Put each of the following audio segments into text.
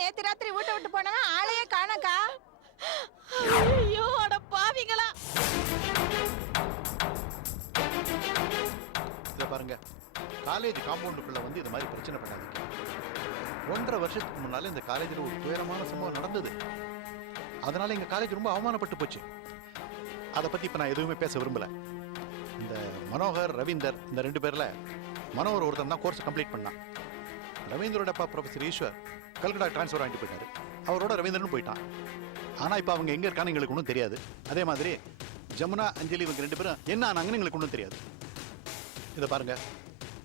நேத்து ராத்திரி வீட்டை விட்டு போனவன் ஆளையே காணக்கா. ஐயோ அட பாவிங்களா. இத பாருங்க, காலேஜ் காம்பவுண்டுக்குள்ள வந்து இது மாதிரி பிரச்சனை பண்ணாதீங்க. 1.5 வருஷத்துக்கு முன்னால இந்த காலேஜில் ஒரு துயரமான சம்பவம் நடந்தது. அதனால எங்க காலேஜ் ரொம்ப அவமானப்பட்டு போச்சு. அதை பத்தி இப்ப நான் எதுவுமே பேச விரும்பல. இந்த மனோகர், ரவீந்தர், இந்த 2 பேர்ல மனோகர் ஒருத்தன் தான் கோர்ஸ் கம்ப்ளீட் பண்ணான். ரவீந்தரோட அப்பா ப்ரொஃபசர் ஈஸ்வர் கல்கட்டா டிரான்ஸ்ஃபர் வாங்கிட்டு போயிட்டாரு. அவரோட ரவீந்திரன் போயிட்டான். ஆனா இப்ப அவங்க எங்க இருக்கான்னு எங்களுக்கு ஒன்றும் தெரியாது. அதே மாதிரி ஜமுனா, அஞ்சலி இவங்க 2 பேரும் என்ன ஆனாங்கன்னு எங்களுக்கு ஒன்றும் தெரியாது. இதை பாருங்க,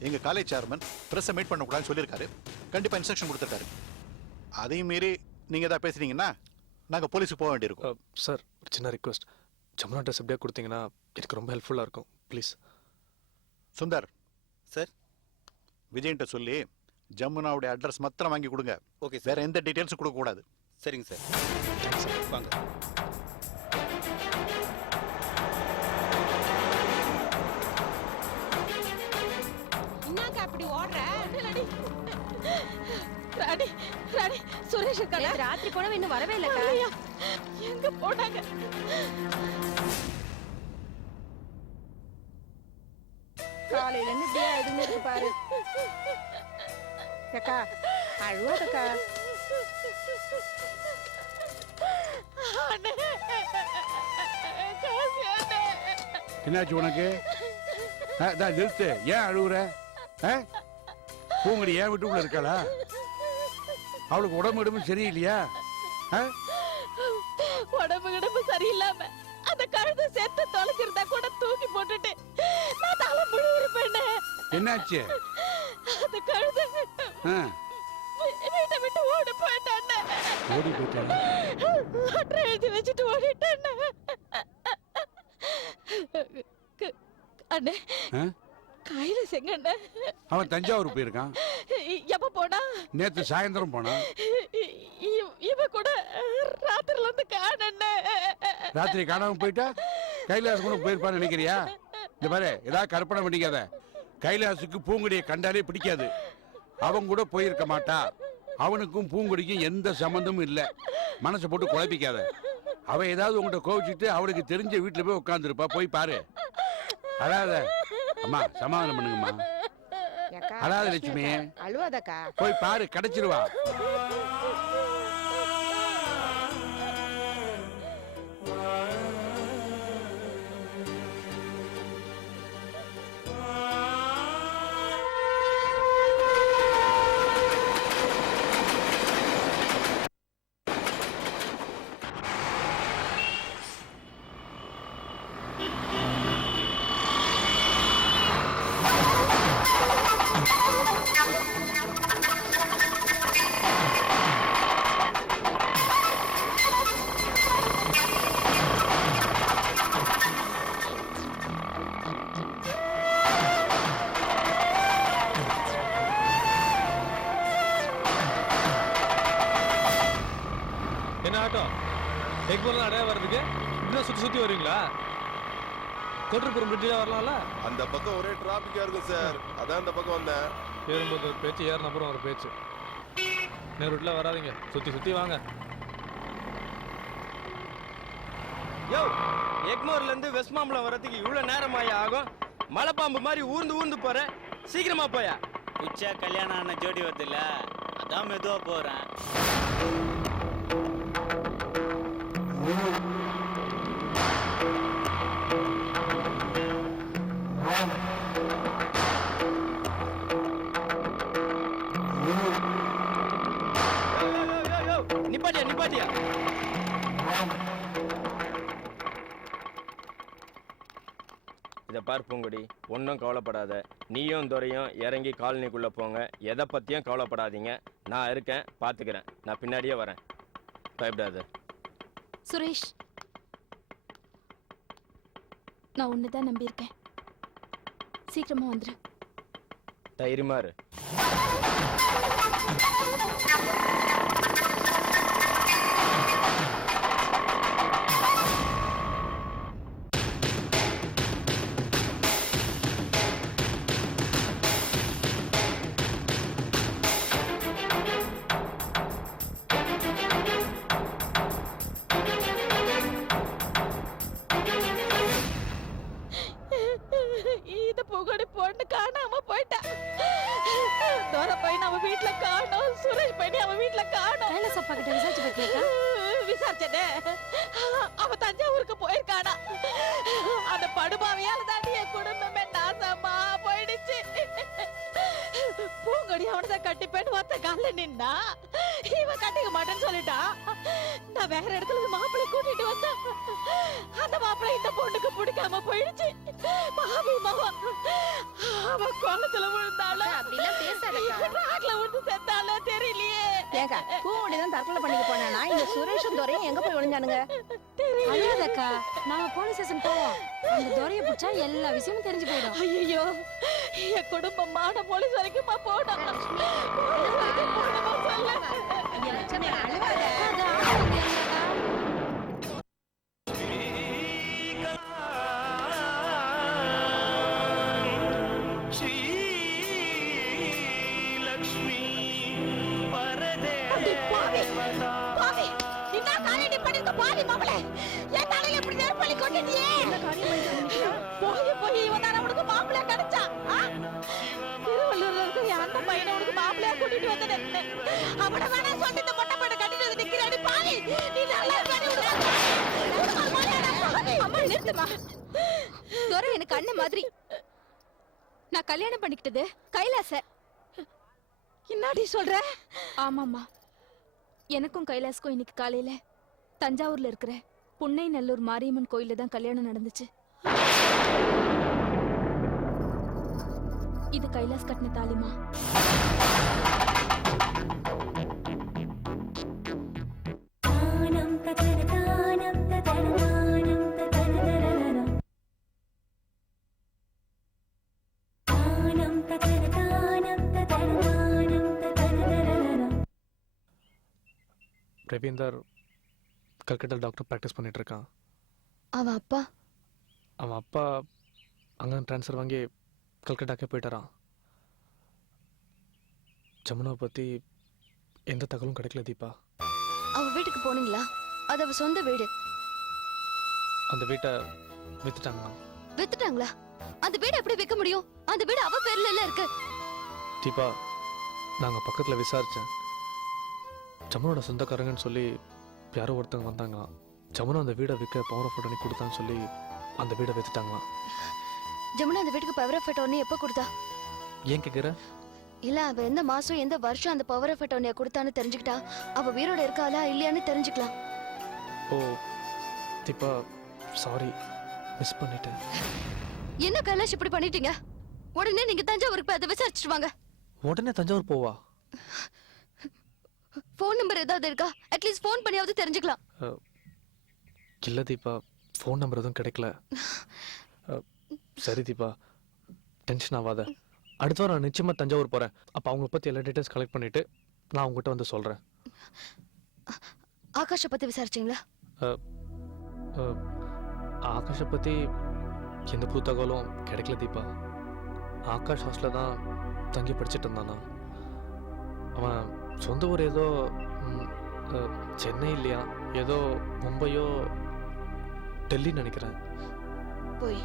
எங்க காலேஜ் சேர்மன் பிரஸ்ஸை மீட் பண்ணக்கூடாதுன்னு சொல்லியிருக்காரு. கண்டிப்பா இன்ஸ்ட்ரக்ஷன் கொடுத்துருக்காரு. அதையும் மீறி நீங்க ஏதாவது பேசுறீங்கன்னா நாங்க போலீஸுக்கு போக வேண்டியிருக்கோம். சார், ஒரு சின்ன ரிக்வெஸ்ட். ஜமுனா ட்ரெஸ் எப்படியா கொடுத்தீங்கன்னா எனக்கு ரொம்ப ஹெல்ப்ஃபுல்லாக இருக்கும், ப்ளீஸ். சுந்தர் சார், விஜய்கிட்ட சொல்லி ஜமுனாவுடைய அட்ரஸ் மாத்திரம் வாங்கி கொடுங்க. Okay sir. வேற எந்த டீட்டெயில்ஸும் கொடுக்க கூடாது. சரிங்க சார். Thanks sir. வாங்க. என்னக்கா அப்படி ஓடுற? ராணி ராணி சுரேஷ் இருக்காங்க. நேத்து ராத்திரி போனவன் இன்னும் வரவே இல்லக்கா. எங்க போனாங்க? காலையில இருந்து இப்படியே அழுதுன்னு இருக்கு பாரு. அக்கா அழுவாதக்கா. என்னாச்சு உனக்கு? நிறுத்து, ஏன் அழுகுற? பூங்கடி ஏன் வீட்டுக்குள்ள இருக்காளா? அவளுக்கு உடம்பு சரியில்லையா? உடம்பு சரியில்லாம அந்த கழுதை செத்து தொலைச்சிருந்தா கூட தூக்கி போட்டுட்டு நான் தலை முழுகிருப்பேன்னு. என்னாச்சு? அந்த கழுதை வீட்டை விட்டு ஓடி போயிட்டான்னு. ஓடி போயிட்டாளா? லெட்டர் எழுதி வச்சுட்டு ஓடிட்டான்னு. அண்ணே, கையில செங்கண்ண. அவன் தஞ்சாவூர் போயிருக்கான். எப்ப போனா? நேத்து சாயந்தரம் போனான். இவ கூட ராத்திரில இருந்து காணண்ணே. ராத்திரி காணாம போயிட்டா கைலாஸ் கூட போயிருப்பான்னு நினைக்கிறியா? இந்த மாதிரி ஏதாவது கற்பனை பண்ணிக்காத. கைலாசுக்கு பூங்குடியை கண்டாலே பிடிக்காது. அவன் கூட போயிருக்க மாட்டா. அவனுக்கும் பூங்குடிக்கும் எந்த சம்பந்தமும் இல்லை. மனசை போட்டு குழப்பிக்காத. அவன் ஏதாவது உங்கள்கிட்ட கோவிச்சுட்டு அவளுக்கு தெரிஞ்ச வீட்டுல போய் உட்காந்துருப்பா. போய் பாரு. அழாத அம்மா, சமாதானம் பண்ணுங்கம்மா. அழாத லட்சுமி, அழுவாதக்கா. போய் பாரு, கிடைச்சிருவா. என்ன ஆட்டோ எக்போர்லாம் அடையா வர்றதுக்கு இன்னும் சுற்றி வருவீங்களா? கொட்டுப்புறம் பிரிட்ஜில் வரலாம்ல? அந்த பக்கம் ஒரே டிராபிக்கா இருக்கும் சார். அதான் அந்த பக்கம் வந்தேன். ஏறும்போது ஒரு பேச்சு, ஏறின அப்புறம் ஒரு பேச்சு. நேருட்டில் வராதிங்க, சுற்றி வாங்க. யோ, எக்மோர்ல இருந்து வெஸ்ட் மாம்பலம் வரதுக்கு இவ்வளவு நேரமாயா ஆகும்? மலைப்பாம்பு மாதிரி ஊர்ந்து போற. சீக்கிரமா போயா. உச்சா கல்யாணம் ஆன ஜோடி வருது இல்ல, அதான் மெதுவா போறேன். நிப்பாட்டியா? இதை பார் பூங்குடி, ஒன்றும் கவலைப்படாத. நீயும் துரையும் இறங்கி காலனிக்குள்ள போங்க. எதை பத்தியும் கவலைப்படாதீங்க. நான் இருக்கேன், பாத்துக்கிறேன். நான் பின்னாடியே வரேன், பயப்படாத. சுரேஷ், நான் உன்னைதான் நம்பியிருக்கேன். சீக்கிரமா வந்துரு. தைரியமா இரு. வீட்டுல காணோம். கைலாஸ் அப்பா கிட்ட விசாரிச்சு பார்த்தியாக்கா? விசாரிச்சனே, அவ தஞ்சாவூருக்கு போயிருக்கானா. அந்த படுபாவியால தான் என் குடும்பமே நாசமா போயிடுச்சு. பூங்கொடி அவனதான் கட்டிப்பேன்னு ஒத்த கால நின்னா, இவன் கட்டிக்க மாட்டேன்னு சொல்லிட்டா. நான் வேற இடத்துல இருந்து மாப்பிள்ளை கூட்டிட்டு வந்தேன். அந்த மாப்பிள்ளை இந்த பொண்ணுக்கு பிடிக்காம போயிடுச்சு. பாவி மாவா, அவ குளத்துல விழுந்தாளோ அப்படிலாம் பேசாதக்கா. ராட்ல விழுந்து செத்தாளோ தெரியலையே. ஏக்கா பூங்கொடி தான் தற்கொலை பண்ணிக்க போனானா? இந்த சுரேஷும் துரையும் எங்க போய் விழுந்தானுங்க? அழுவாதக்கா, நாம போலீஸ் ஸ்டேஷன் போவோம். அந்த துரைய பிடிச்சா எல்லா விஷயமும் தெரிஞ்சு போயிடும். ஐயோ, என் குடும்பம் மான போலீஸ் வரைக்குமா போனோம். சொல்ல அழுவாத. துரை எனக்கு அண்ணன் மாதிரி. நான் கல்யாணம் பண்ணிக்கிட்டது கைலாச. என்னடி சொல்ற? ஆமாம்மா, எனக்கும் கைலாஸ்க்கும் இன்னைக்கு காலையில தஞ்சாவூர்ல இருக்கிற புன்னை நல்லூர் மாரியம்மன் கோயில்ல தான் கல்யாணம் நடந்துச்சு. இது கைலாஸ் கட்டின தாலிமா. ரவீந்தர் கல்கட்டா டாக்டர் ப்ராக்டிஸ் பண்ணிட்டு இருக்கான். அவன் அப்பா அவன் அப்பா அங்கே ட்ரான்ஸ்ஃபர் வாங்கி கல்கட்டாக்கே போயிட்டாரான். ஜமுனாவை பற்றி எந்த தகவலும் கிடைக்கல தீபா. அவ வீட்டுக்கு போனீங்களா? அது அவ சொந்த வீடு. அந்த வீட்டை வித்துட்டாங்களாம். வித்துட்டாங்களா? அந்த வீடு எப்படி விற்க முடியும்? அந்த வீடு அவ பேர்ல எல்லாம் இருக்கு. தீபா, நாங்கள் பக்கத்தில் விசாரித்தேன். ஜமுனோட சொந்தக்காரங்கன்னு சொல்லி யாரோ ஒருத்தவங்க வந்தாங்களாம். ஜமுனா அந்த வீடை விற்க பவர் ஆஃப் அட்டர்னி கொடுத்தான்னு சொல்லி அந்த வீடை வித்துட்டாங்களாம். ஜமுனா அந்த வீட்டுக்கு பவர் ஆஃப் அட்டர்னி எப்போ கொடுத்தா? ஏன் கேட்குற? இல்ல, அவ எந்த மாசம் எந்த வருஷம் அந்த பவர் ஆஃப் அட்டர்னியை கொடுத்தான்னு தெரிஞ்சுக்கிட்டா அவ உயிரோட இருக்காளா இல்லையான்னு தெரிஞ்சுக்கலாம். ஓ தீபா, சாரி, மிஸ் பண்ணிட்டேன். என்ன கைலாஷ் இப்படி பண்ணிட்டீங்க? உடனே நீங்க தஞ்சாவூருக்கு போய் அதை விசாரிச்சுட்டு வாங்க. உடனே தஞ்சாவூர் போவா? ஃபோன் நம்பர் ஏதாவது இருக்கா? அட்லீஸ்ட் ஃபோன் பண்ணியாவது தெரிஞ்சுக்கலாம். இல்லை தீபா, ஃபோன் நம்பர் எதுவும் கிடைக்கல. சரி தீபா, டென்ஷன் ஆகாத. அடுத்த வாரம் நான் நிச்சயமாக தஞ்சாவூர் போகிறேன். அப்போ அவங்கள பற்றி எல்லா டீட்டெயில்ஸ் கலெக்ட் பண்ணிவிட்டு நான் உங்ககிட்ட வந்து சொல்கிறேன். ஆகாஷை பற்றி விசாரிச்சிங்களா? ஆகாஷை பற்றி எந்த புது தகவலும் கிடைக்கல தீபா. ஆகாஷ் ஹாஸ்டலில் தான் தங்கி படிச்சுட்டு இருந்தானா. அவன் சொந்த ஊர் ஏதோ சென்னை இல்லையா, ஏதோ மும்பையோ டெல்லின்னு நினைக்கிறேன். போய்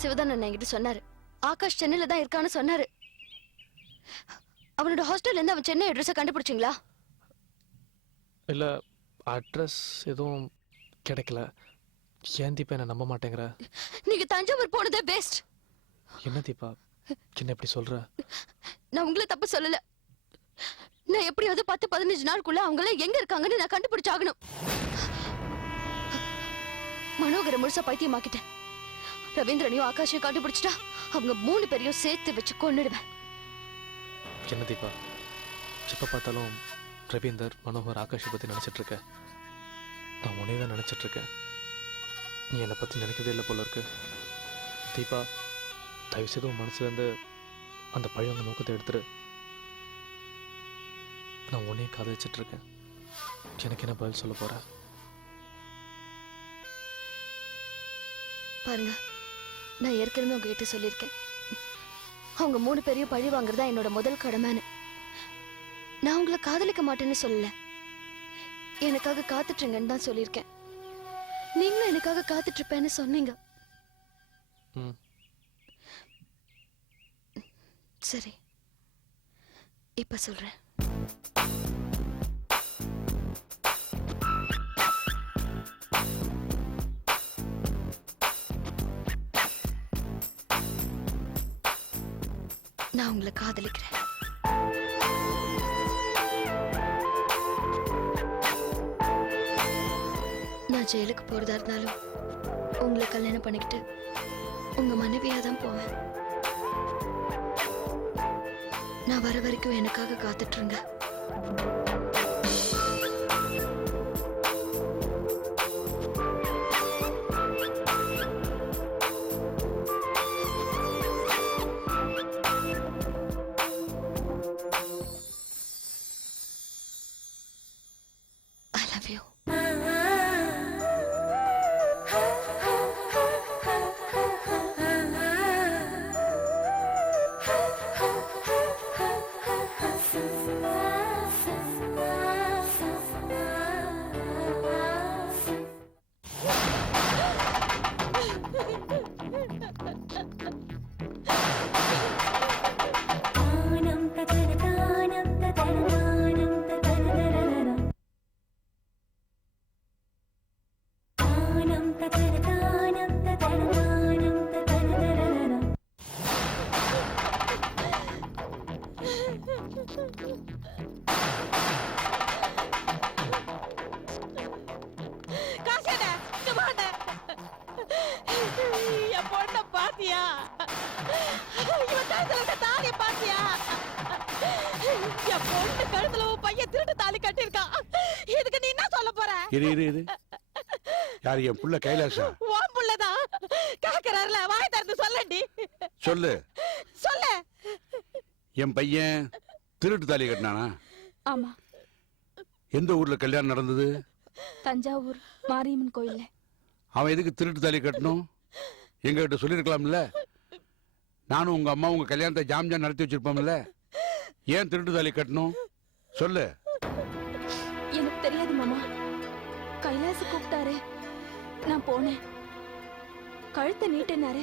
சிவதானன் என்கிட்ட சொன்னாரு, ஆகாஷ் சென்னையில தான் இருக்கான்னு சொன்னாரு. அவனோட ஹாஸ்டல்ல இருந்து அவன் சென்னை அட்ரஸை கண்டுபிடிச்சிங்களா? இல்லை, அட்ரஸ் எதுவும் கிடைக்கல. ஏன் தீபா என்ன நம்ப மாட்டேங்கிற? நீங்க தஞ்சாவூர் போனதே வேஸ்ட். என்ன தீபா, என்ன இப்படி சொல்ற? நான் உங்களை தப்பு சொல்லல. நான் எப்படியாவது 10-15 நாளுக்குள்ள அவங்கள எங்க இருக்காங்கன்னு நான் கண்டுபிடிச்சாகணும். மனோகரை முழுசா பைத்தியமாக்கிட்டேன். ரவீந்திரனையும் ஆகாஷையும் கண்டுபிடிச்சிட்டா அவங்க 3 பேரையும் சேர்த்து வச்சு கொன்னுடுவேன். என்ன தீபா, எப்ப பார்த்தாலும் ரவீந்தர், மனோகர், ஆகாஷை பத்தி நினைச்சிட்டு இருக்க. நான் உன்னையே தான் நினைச்சிட்டு இருக்கேன். நீ என்னை பத்தி நினைக்கிறதே இல்லை போல இருக்கு. தீபா, தயவு செய்து உன் மனசுல இருந்து அந்த பழைய அந்த நோக்கத்தை எடுத்துரு. நான் உன்னையே காதலிச்சிட்டு இருக்கேன். எனக்கு என்ன பதில் சொல்ல போற? பாருங்க, நான் ஏற்கனவே உங்ககிட்ட சொல்லியிருக்கேன், அவங்க 3 பேரையும் பழி வாங்குறதா என்னோட முதல் கடமைன்னு. நான் உங்களை காதலிக்க மாட்டேன்னு சொல்லல, எனக்காக காத்துட்டுருங்கன்னு தான் சொல்லியிருக்கேன். நீங்களும் எனக்காக காத்துட்டு இருப்பேன்னு சொன்னீங்க. சரி, இப்ப சொல்றேன். நான் உங்களை காதலிக்கிறேன். நான் ஜெயிலுக்கு போறதா இருந்தாலும் உங்களை கல்யாணம் பண்ணிக்கிட்டு உங்க மனைவியா தான் போவேன். நான் வர வரைக்கும் எனக்காக காத்துட்டுருங்க. I love you. காசேடா, இங்க வாடா. என் பொண்ண பாத்தியா? இவன் கழுத்துல இருக்க தாலிய பாத்தியா? என் பொண்ணு கழுத்துல உன் பையன் திருட்டு தாலி கட்டியிருக்கான். இதுக்கு நீ என்ன சொல்ல போற? இரு யார் என் புள்ள கைலாசா? உன் புள்ளதான் கேக்குறாருல, வாய் திறந்து சொல்லண்டி. சொல்லு. சொல்லு. என் பையன் திருட்டு தாலி கட்டினானா? ஆமா, எந்த ஊர்ல கல்யாணம் நடந்தது? தஞ்சாவூர் மாரியம்மன் கோயில்ல. அவன் எதுக்கு திருட்டு தாலி கட்டணும்? எங்ககிட்ட சொல்லியிருக்கலாம்ல. நானும் உங்க அம்மா உங்க கல்யாணத்தை ஜாம் நடத்தி வச்சிருப்போம்ல. ஏன் திருட்டு தாலி கட்டணும்? சொல்லு. எனக்கு தெரியாது மாமா. கைலாச கூப்பிட்டாரு, நான் போனேன். கழுத்தை நீட்டினாரு,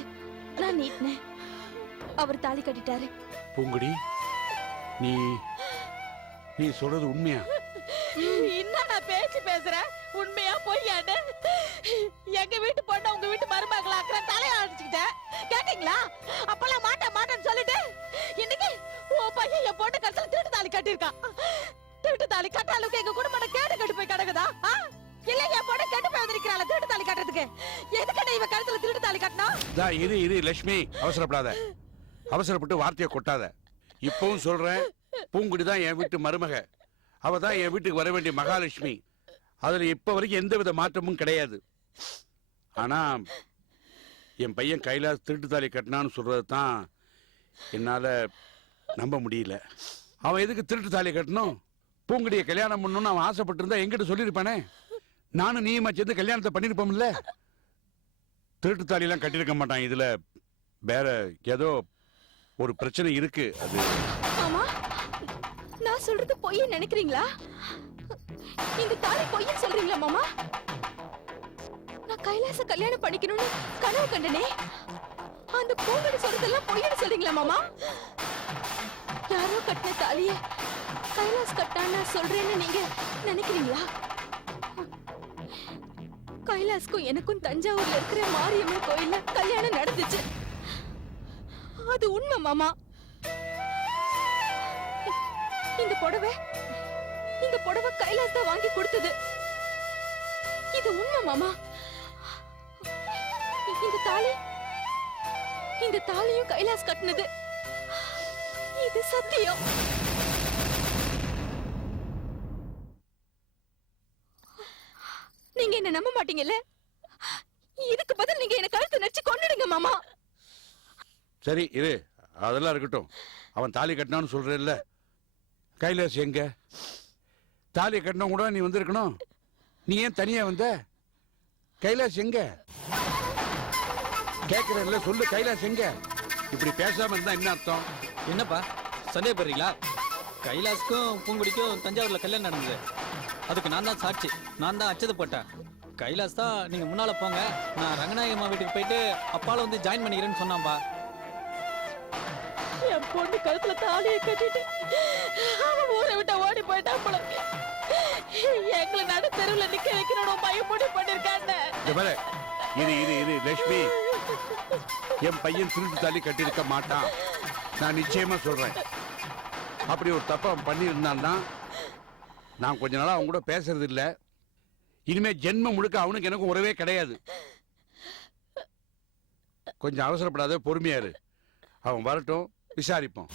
நான் நீட்டினேன். அவர் தாலி கட்டிட்டாரு. பூங்குடி, நீ சொல்றது உண்மையா? இன்னும் நான் பேச்சு பேசுறேன், உண்மையா பொய்யான்னு? எங்க வீட்டு பொண்ணு உங்க வீட்டு மருமகளாக்குற தலையை அடிச்சுக்கிட்டேன். கேட்டீங்களா? அப்பெல்லாம் மாட்டேன்னு சொல்லிட்டு இன்னைக்கு உன் பையன் என் பொண்ணு கழுத்துல திருட்டு தாலி கட்டியிருக்கான். திருட்டு தாலி கட்ட அளவுக்கு எங்க குடும்பம் கேடு கட்டு போய் கிடக்குதா? இல்ல என் பொண்ணு கெட்டு போய் வந்திருக்கிறாள் திருட்டு தாலி கட்டுறதுக்கு. எதுக்கடா இவ கழுத்துல திருட்டு தாலி கட்டணும்? இரு லட்சுமி, அவசரப்படாத. அவசரப்பட்டு வார்த்தையை கொட்டாத. இப்பவும் சொல்றேன், பூங்குடி தான் என் வீட்டு மருமக. அவ தான் என் வீட்டுக்கு வர வேண்டிய மகாலட்சுமி. அதுல இப்ப வரைக்கும் எந்தவித மாற்றமும் கிடையாது. ஆனா என் பையன் கைலாஸ் திருட்டு தாலி கட்டினான்னு சொல்றது தான் என்னால நம்ப முடியல. அவன் எதுக்கு திருட்டு தாலி கட்டணும்? பூங்குடியை கல்யாணம் பண்ணணும்னு அவன் ஆசைப்பட்டு இருந்தா என்கிட்ட சொல்லியிருப்பானே. நானும் நீயுமா சேர்ந்து கல்யாணத்தை பண்ணிருப்போம்ல. திருட்டு தாலி எல்லாம் கட்டிருக்க மாட்டான். இதுல வேற ஏதோ ஒரு பிரச்சனை இருக்கு. அது மாமா, நான் சொல்றது பொய்ன்னு நினைக்கிறீங்களா? இந்த தாலி பொய்ன்னு சொல்றீங்களா மாமா? நான் கைலாச கல்யாணம் பண்ணிக்கணும்னு கனவு கண்டனே. அந்த பூங்கடி சொல்றதெல்லாம் பொய்ன்னு சொல்றீங்களா மாமா? யாரோ கட்டின தாலிய கைலாஸ் கட்டான்னு சொல்றேன்னு நீங்க நினைக்கிறீங்களா? கைலாஸ்க்கும் எனக்கும் தஞ்சாவூர்ல இருக்கிற மாரியம்மன் கோயில்ல கல்யாணம் நடந்துச்சு. அது உண்மை மாமா. இந்த புடவை கைலாஸ் தான் வாங்கி கொடுத்தது. இது உண்மை மாமா. இந்த தாலியும் கைலாஸ் கட்டினது. இது சத்தியம். நீங்க என்ன நம்ப மாட்டீங்கல்ல? இதுக்கு பதில் நீங்க என்ன கழுத்து நெரிச்சு கொன்னுடுங்க மாமா. சரி இரு, அதெல்லாம் இருக்கட்டும். அவன் தாலி கட்டினான்னு சொல்றேல்ல, கைலாஸ் எங்க? தாலி கட்டினவங்க கூட நீ வந்திருக்கணும். நீ ஏன் தனியா வந்த? கைலாஸ் எங்க? கேட்கிறேன்ல, சொல்லு. கைலாஸ் எங்க? இப்படி பேசாம இருந்தா என்ன அர்த்தம்? என்னப்பா சந்தேகப்படுறீங்களா? கைலாஸ்க்கும் பூங்குடிக்கும் தஞ்சாவூர்ல கல்யாணம் நடந்தது. அதுக்கு நான் தான் சாட்சி. நான் தான் அச்சது போட்டேன். கைலாஸ் தான் நீங்க முன்னால போங்க, நான் ரங்கநாயகி அம்மா வீட்டுக்கு போயிட்டு அப்பால வந்து ஜாயின் பண்ணிக்கிறேன்னு சொன்னாம்பா. என் பொண்ணு கழுத்துல தாலியை கட்டிட்டு அவன் ஊரை விட்டு ஓடி போயிட்டான் போல. எங்களை நடு தெருவுல நிக்க வைக்கணும் பையன் முடிவு பண்ணிருக்கான்னு. இரு லட்சுமி, என் பையன் திருட்டு தாலி கட்டியிருக்க மாட்டான். நான் நிச்சயமா சொல்றேன். அப்படி ஒரு தப்பை அவன் பண்ணியிருந்தான்னா நான் கொஞ்ச நாளா அவன் கூட பேசுறது இல்லை. இனிமே ஜென்மம் முழுக்க அவனுக்கு எனக்கும் உறவே கிடையாது. கொஞ்சம் அவசரப்படாத, பொறுமையாரு. அவன் வரட்டும், விசாரிப்போம்.